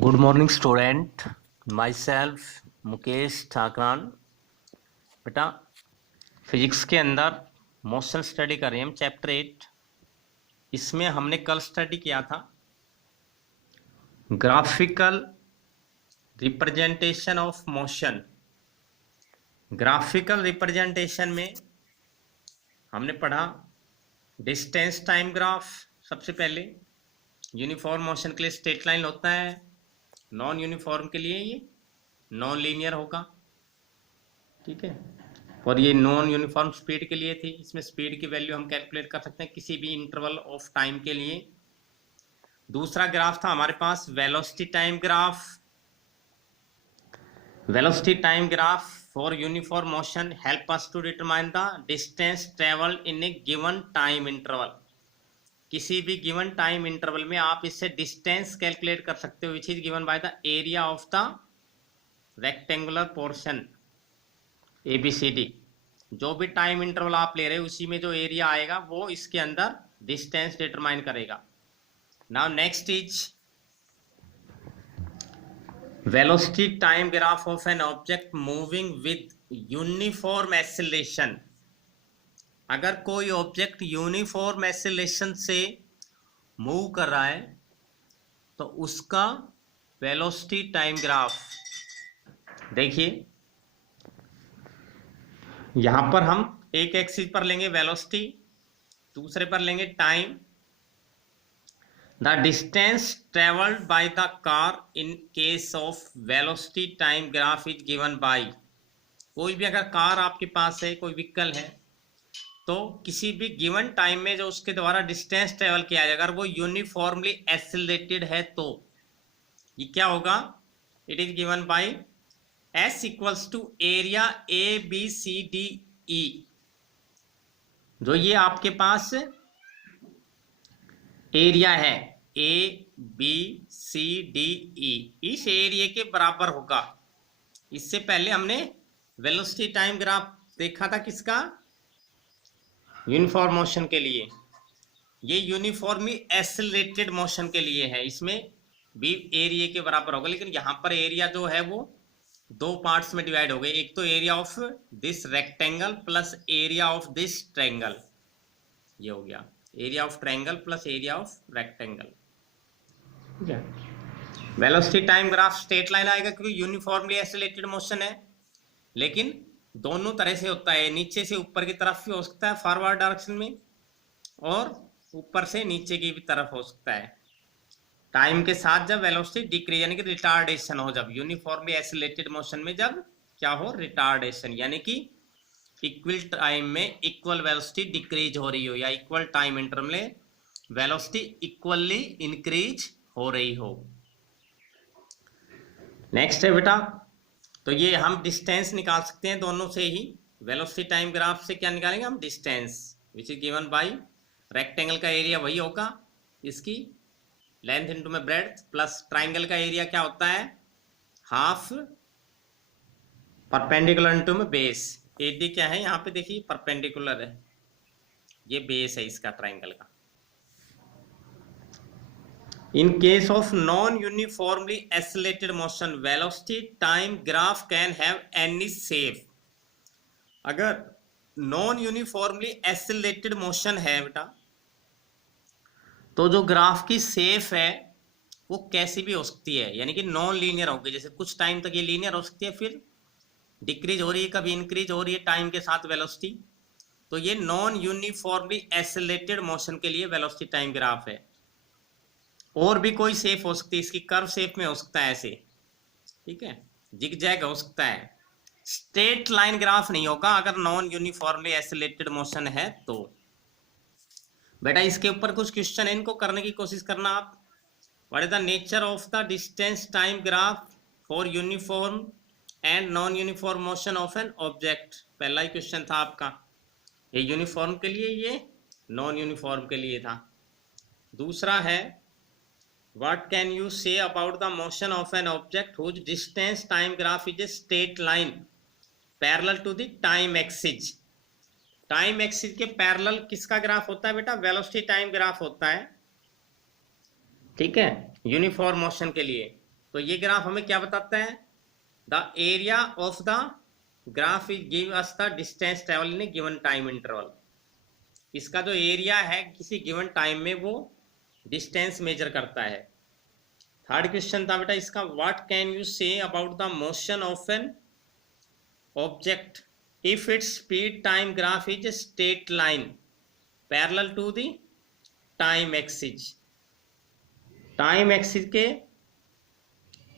Good morning student, my self Mukesh Thakran. बेटा physics के अंदर मोशन स्टडी कर रहे हैं हम, चैप्टर 8। इसमें हमने कल स्टडी किया था graphical representation of motion. Graphical representation में हमने पढ़ा डिस्टेंस टाइम ग्राफ। सबसे पहले यूनिफॉर्म मोशन के लिए स्ट्रेट लाइन होता है, नॉन यूनिफॉर्म के लिए ये नॉन लीनियर होगा। ठीक है, और ये नॉन यूनिफॉर्म स्पीड के लिए थी। इसमें स्पीड की वैल्यू हम कैलकुलेट कर सकते हैं किसी भी इंटरवल ऑफ टाइम के लिए। दूसरा ग्राफ था हमारे पास velocity time graph. Velocity time graph for uniform motion help us to determine the distance travelled in a given time interval. किसी भी गिवन टाइम इंटरवल में आप इससे डिस्टेंस कैलकुलेट कर सकते हो, which is given by the area of the rectangular portion ABCD। जो भी टाइम इंटरवल आप ले रहे हो उसी में जो एरिया आएगा वो इसके अंदर डिस्टेंस डिटरमाइन करेगा। Now next is velocity time graph of an object moving with uniform acceleration. अगर कोई ऑब्जेक्ट यूनिफॉर्म एक्सेलरेशन से मूव कर रहा है तो उसका वेलोसिटी टाइम ग्राफ देखिए, यहां पर हम एक एक्सिस पर लेंगे वेलोसिटी, दूसरे पर लेंगे time. The distance travelled by the car in case of velocity time graph is given bye. कोई भी अगर कार आपके पास है, कोई व्हीकल है, तो किसी भी गिवन टाइम में जो उसके द्वारा डिस्टेंस ट्रेवल किया जाएगा अगर वो यूनिफॉर्मली एक्सेलरेटेड है तो ये क्या होगा, it is given by S equals to area ABCDE। जो ये आपके पास एरिया है ABCDE, इस एरिया के बराबर होगा। इससे पहले हमने वेलोसिटी टाइम ग्राफ देखा था किसका, यूनिफॉर्म मोशन के लिए। ये यूनिफॉर्मली एक्सेलरेटेड मोशन के लिए है, इसमें भी एरिया के बराबर होगा। लेकिन यहां पर एरिया जो है वो दो पार्ट्स में डिवाइड हो गए, एक तो area of this rectangle plus area of this triangle. ये हो गया area of triangle plus area of rectangle. ठीक है, velocity time graph straight line आएगा क्योंकि यूनिफॉर्मली एक्सेलरेटेड मोशन है, लेकिन दोनों तरह से होता है, नीचे से ऊपर की तरफ भी हो सकता है फॉरवर्ड डायरेक्शन में, और ऊपर से नीचे की भी तरफ हो सकता है। टाइम के साथ जब वेलोसिटी डिक्रीज यानी कि रिटार्डेशन हो, जब यूनिफॉर्मली एक्सेलरेटेड मोशन में जब क्या हो, रिटार्डेशन, यानी कि इक्वल टाइम में इक्वल वेलोसिटी डिक्रीज हो रही हो या इक्वल टाइम इंटरवल में वेलोसिटी इक्वली इंक्रीज हो रही हो। नेक्स्ट है बेटा, तो ये हम डिस्टेंस निकाल सकते हैं दोनों से ही। वेलोसिटी टाइम ग्राफ से क्या निकालेंगे हम, distance which is given bye rectangle का एरिया वही होगा इसकी लेंथ इंटू में ब्रेड्थ, प्लस ट्राइंगल का एरिया क्या होता है, हाफ परपेंडिकुलर इंटू में बेस। एडी क्या है यहाँ पे देखिए, परपेंडिकुलर है, ये बेस है इसका ट्राइंगल का। In case of non uniformly accelerated motion velocity time graph can have any shape. अगर नॉन यूनिफॉर्मली एक्सेलरेटेड मोशन है बेटा तो जो ग्राफ की शेप है वो कैसी भी हो सकती है, यानी कि नॉन लीनियर होगी। जैसे कुछ टाइम तक ये लीनियर हो सकती है, फिर डिक्रीज हो रही है, कभी इंक्रीज हो रही है टाइम के साथ वेलोसिटी। तो ये नॉन यूनिफॉर्मली एक्सेलरेटेड मोशन के लिए वेलोसिटी टाइम ग्राफ है। और भी कोई शेप हो सकती है, इसकी कर्व शेप में हो सकता है ऐसे, ठीक है, जिगजैग हो सकता है। स्ट्रेट लाइन ग्राफ नहीं होगा अगर नॉन यूनिफॉर्मली एक्सेलरेटेड मोशन है तो। बेटा इसके ऊपर कुछ क्वेश्चन है, इनको करने की कोशिश करना आप। What is the nature of the distance time graph for uniform and non uniform motion of an object. पहला ही क्वेश्चन था आपका, ये यूनिफॉर्म के लिए, ये नॉन यूनिफॉर्म के लिए था। दूसरा है what can you say about the motion of an object whose distance time graph is a straight line parallel to the time axis. Time axis के पैरेलल किसका ग्राफ होता है बेटा, वेलोसिटी टाइम ग्राफ होता है। ठीक है, यूनिफॉर्म मोशन के लिए। तो ये ग्राफ हमें क्या बताता है? The area of the graph is give us the distance travel in a given time interval. इसका जो एरिया है किसी गिवन टाइम में वो डिस्टेंस मेजर करता है। थर्ड क्वेश्चन था बेटा इसका, what can you say about the motion of an object if its speed time graph is a straight line parallel to the time axis. Time axis के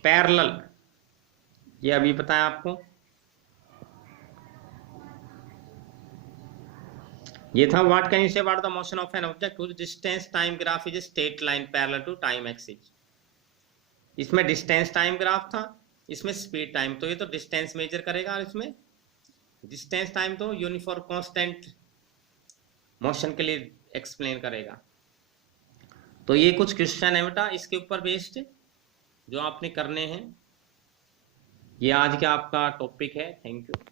parallel, ये अभी पता है आपको, ये था what can you say about the motion of an object whose distance time graph is a straight line parallel to time axis. इसमें distance time graph था, इसमें स्पीड टाइम, तो ये तो डिस्टेंस मेजर करेगा और इसमें डिस्टेंस टाइम तो यूनिफॉर्म कांस्टेंट मोशन के लिए एक्सप्लेन करेगा। तो ये कुछ क्वेश्चन है बेटा इसके ऊपर बेस्ड जो आपने करने हैं। ये आज का आपका टॉपिक है। Thank you.